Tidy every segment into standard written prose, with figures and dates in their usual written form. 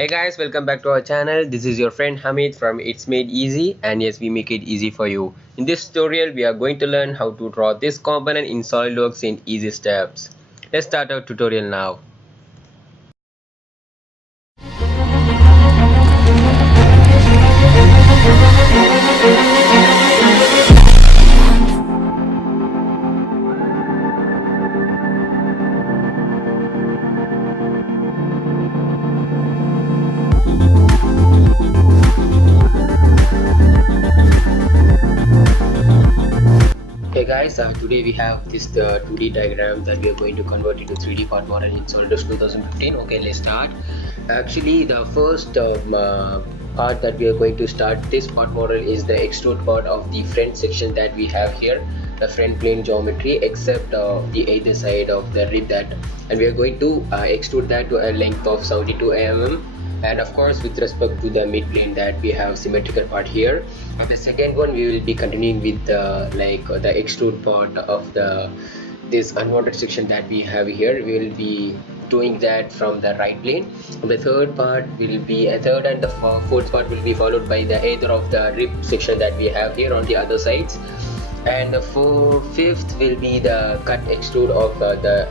Hey guys, welcome back to our channel. This is your friend Hamid from It's Made Easy, and yes, we make it easy for you. In this tutorial we are going to learn how to draw this component in SolidWorks in easy steps. Let's start our tutorial now. Hey guys, today we have this 2D diagram that we are going to convert into 3D part model in Solidworks 2015. Okay, let's start. Actually, the first part that we are going to start this part model is the extrude part of the front section that we have here, the front plane geometry, except the either side of the rib that, and we are going to extrude that to a length of 72 mm. And of course, with respect to the mid plane that we have symmetrical part here. The second one we will be continuing with the extrude part of this unwanted section that we have here. We will be doing that from the right plane. The third part will be a third, and the fourth part will be followed by the either of the rib section that we have here on the other sides. And the fifth will be the cut extrude of the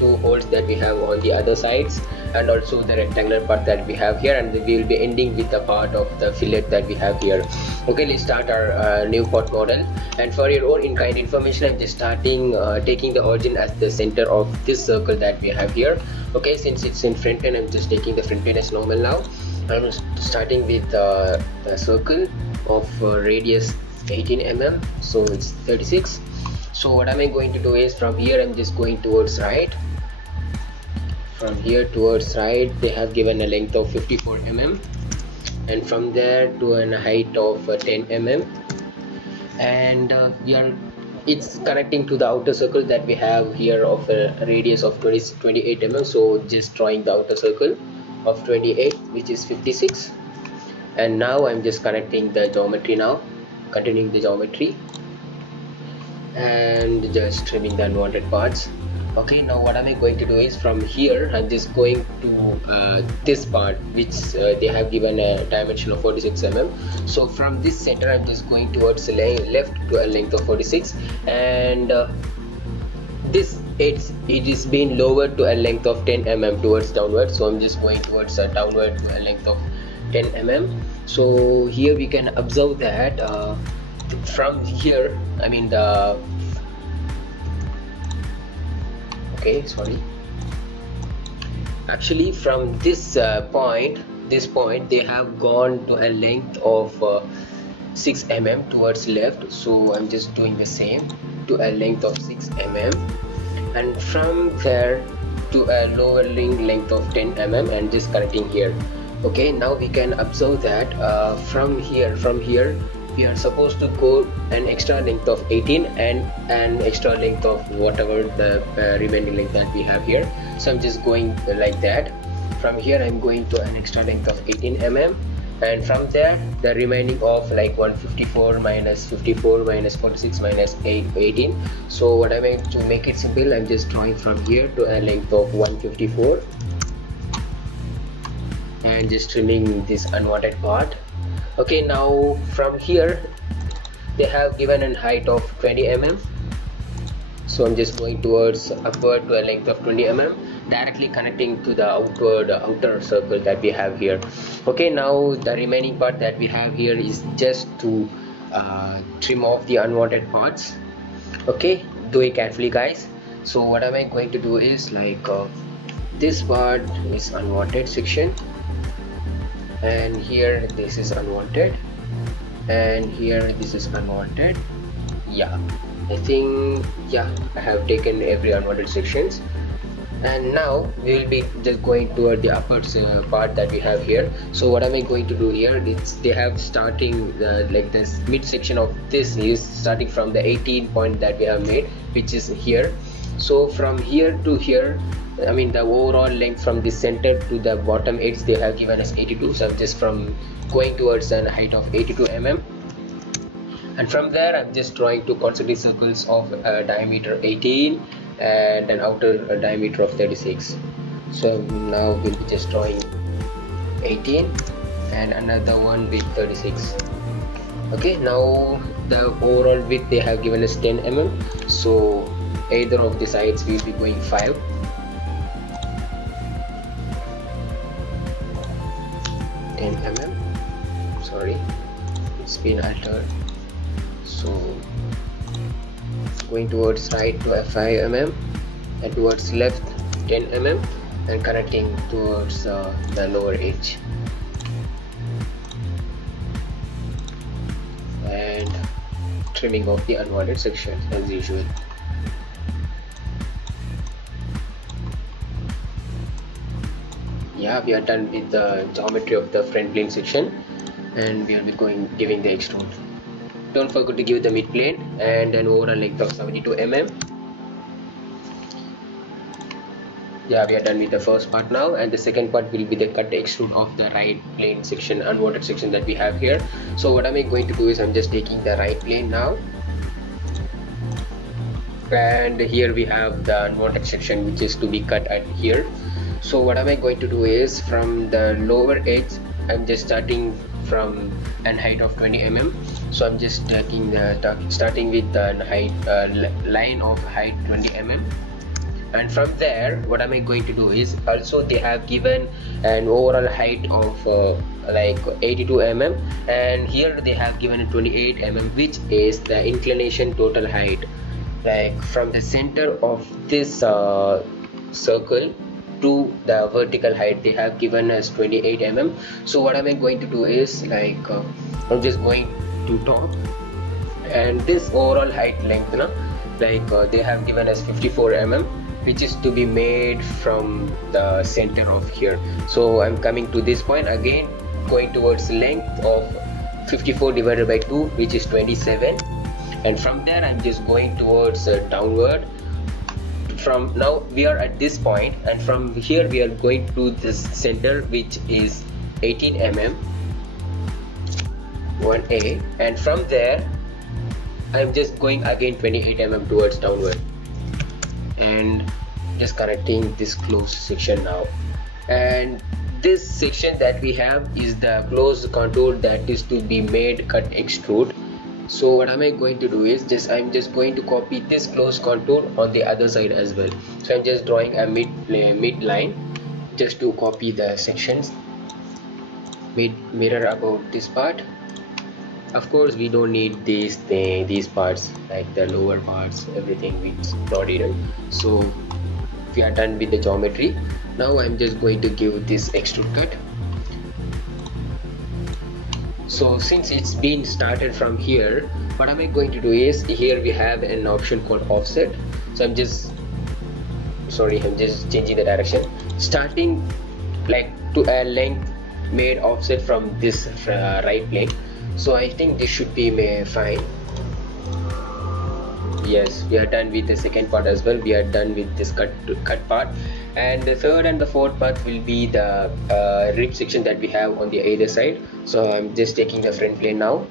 two holes that we have on the other sides, and also the rectangular part that we have here, and we will be ending with the part of the fillet that we have here. Okay, let's start our new part model. And for your own in-kind information, I'm just starting taking the origin as the center of this circle that we have here. Okay, since it's in front plane, I'm just taking the front plane as normal now. I'm starting with the circle of radius 18 mm, so it's 36. So what am I going to do is, from here I'm just going towards right. From here towards right, they have given a length of 54 mm, and from there to a height of 10 mm, and it's connecting to the outer circle that we have here of a radius of 28 mm. So just drawing the outer circle of 28, which is 56, and now I'm just connecting the geometry now, continuing the geometry and just trimming the unwanted parts. Okay, now what am I going to do is, from here I'm just going to this part which they have given a dimension of 46 mm. So from this center I'm just going towards the left to a length of 46, and it is being lowered to a length of 10 mm towards downward. So I'm just going towards downward to a length of 10 mm. So here we can observe that from here, I mean the actually from this point they have gone to a length of 6 mm towards left. So I'm just doing the same to a length of 6 mm, and from there to a lower length of 10 mm, and just connecting here. Okay, now we can observe that from here we are supposed to go an extra length of 18 and an extra length of whatever the remaining length that we have here. So I'm just going like that. From here I'm going to an extra length of 18 mm, and from there the remaining of like 154 minus 54 minus 46 minus 18. So what I mean, to make it simple, I'm just drawing from here to a length of 154 and just trimming this unwanted part. Okay, now from here they have given a height of 20 mm. So I'm just going towards upward to a length of 20 mm, directly connecting to the outer circle that we have here. Okay, now the remaining part that we have here is just to trim off the unwanted parts. Okay, do it carefully guys. So what am I going to do is, this part is unwanted section, and here this is unwanted, and here this is unwanted. Yeah, I think, yeah, I have taken every unwanted sections, and now we will be just going toward the upper part that we have here. So what am I going to do here, they have starting like this mid section of this is starting from the 18 point that we have made, which is here. So from here to here, I mean the overall length from the center to the bottom edge they have given us 82. So I'm just from going towards a height of 82 mm, and from there I'm just drawing two concentric circles of diameter 18 and an outer diameter of 36. So now we'll be just drawing 18 and another one with 36. Okay, now the overall width they have given us 10 mm, so either of the sides will be going 5. 10 mm, sorry, it's been altered, so going towards right to 5 mm and towards left 10 mm and connecting towards the lower edge, and trimming off the unwanted sections as usual. Yeah, we are done with the geometry of the front plane section, and we are giving the extrude. Don't forget to give the mid plane and an overall length of 72 mm. Yeah, we are done with the first part now, and the second part will be the cut extrude of the right plane section, unwanted section that we have here. So what am I going to do is I'm just taking the right plane now, and here we have the unwanted section which is to be cut at here. So what am I going to do is from the lower edge I'm just starting from an height of 20 mm. So I'm just starting with the height line of height 20 mm, and from there what am I going to do is also they have given an overall height of like 82 mm, and here they have given a 28 mm, which is the inclination total height, like from the center of this circle to the vertical height they have given us 28 mm. So what am I going to do is like I'm just going to top, and this overall height length they have given us 54 mm, which is to be made from the center of here. So I'm coming to this point again, going towards length of 54 divided by 2, which is 27, and from there I'm just going towards downward. From now we are at this point, and from here we are going to this center which is 18 mm 1A, and from there I'm just going again 28 mm towards downward and just connecting this closed section now. And this section that we have is the closed contour that is to be made cut extrude. So what am I going to do is I'm just going to copy this closed contour on the other side as well. So I'm just drawing a mid line just to copy the sections, mirror about this part. Of course we don't need these parts, like the lower parts, everything is not needed. So we are done with the geometry. Now I'm just going to give this extrude cut. So since it's been started from here, what am I going to do is here we have an option called offset. So I'm just changing the direction, starting like to a length made offset from this right plane. So I think this should be fine. Yes, we are done with the second part as well. We are done with this cut part, and the third and the fourth part will be the rib section that we have on the either side. So I'm just taking the front plane now,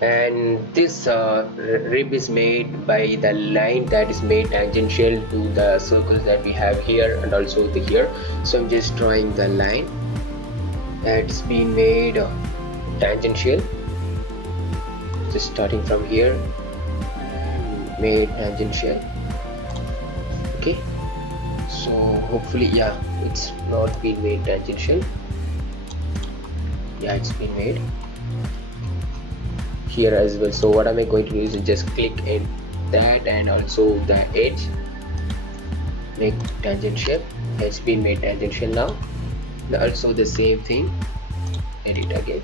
and this rib is made by the line that is made tangential to the circles that we have here and also here. So I'm just drawing the line that's been made tangential, just starting from here, made tangential. Okay, so hopefully, yeah, it's not been made tangential. Yeah, it's been made here as well. So what am I going to do is just click in that and also the edge, make tangential. It's been made tangential now. Also the same thing, edit again,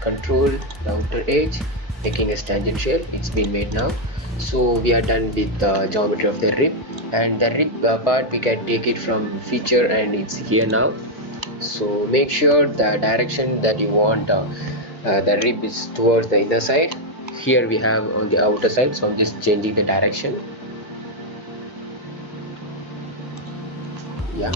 control the outer edge, making as tangential. It's been made now. So we are done with the geometry of the rib, and the rib part we can take it from feature, and it's here now. So make sure the direction that you want the rib is towards the inner side. Here we have on the outer side, so I'm just changing the direction. Yeah,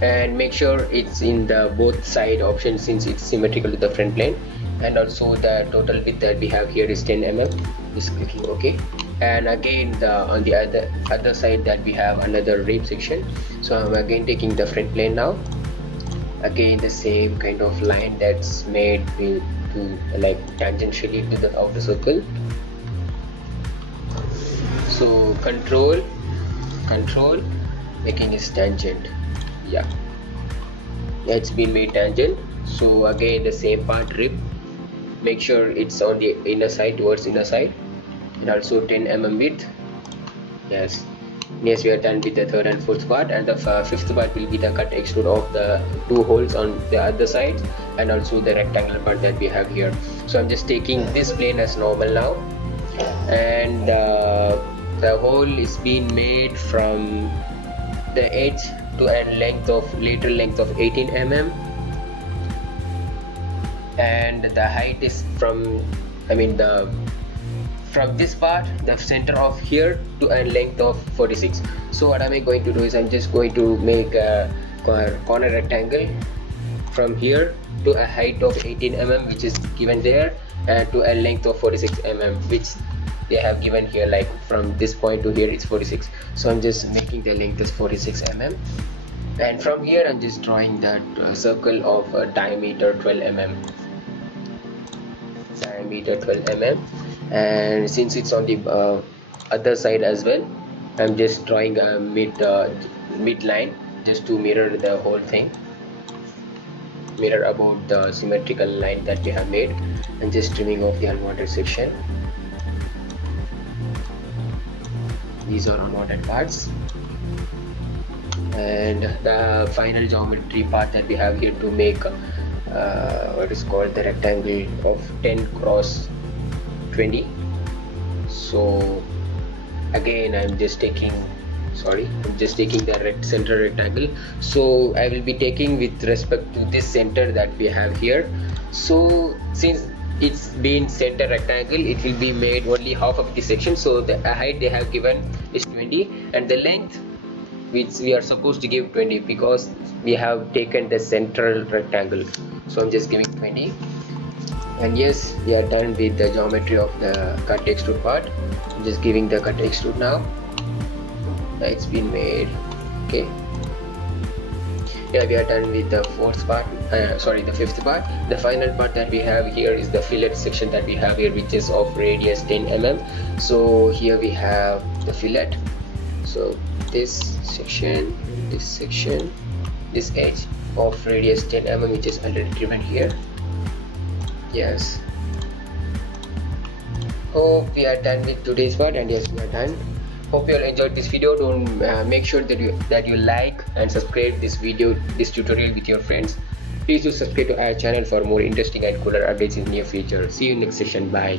and make sure it's in the both side option since it's symmetrical to the front plane. And also the total width that we have here is 10 mm. Just clicking OK. and again on the other side that we have another rib section. So I'm again taking the front plane now. Again the same kind of line that's made to like tangentially to the outer circle. So control making is tangent. Yeah, it's been made tangent. So again the same part, rib, make sure it's on the inner side, towards inner side, and also 10 mm width. Yes, we are done with the third and fourth part, and the fifth part will be the cut extrude of the two holes on the other side and also the rectangular part that we have here. So I'm just taking this plane as normal now, and the hole is being made from the edge to a lateral length of 18 mm, and the height is from this part, the center of here, to a length of 46. So what am I going to do is I'm just going to make a corner rectangle from here to a height of 18 mm, which is given there, and to a length of 46 mm, which they have given here, like from this point to here it's 46. So I'm just making the length as 46 mm, and from here I'm just drawing that circle of diameter 12 mm. And since it's on the other side as well, I'm just drawing a mid line just to mirror the whole thing, mirror about the symmetrical line that we have made, and just trimming off the unwanted section. These are unwanted parts, and the final geometry part that we have here to make what is called the rectangle of 10 cross 20. So again I'm just taking the center rectangle. So I will be taking with respect to this center that we have here. So since it's been center rectangle, it will be made only half of the section. So the height they have given is 20, and the length which we are supposed to give 20, because we have taken the central rectangle. So I'm just giving 20. And yes, we are done with the geometry of the cut extrude part. I'm just giving the cut extrude now. It's been made. Okay. Yeah, we are done with the the fifth part. The final part that we have here is the fillet section that we have here, which is of radius 10 mm. So here we have the fillet. So this section, this edge of radius 10 mm, which is already driven here. Yes, hope we are done with today's part, and yes, we are done. Hope you all enjoyed this video. Don't make sure that you like and subscribe this tutorial with your friends. Please do subscribe to our channel for more interesting and cooler updates in near future. See you next session. Bye.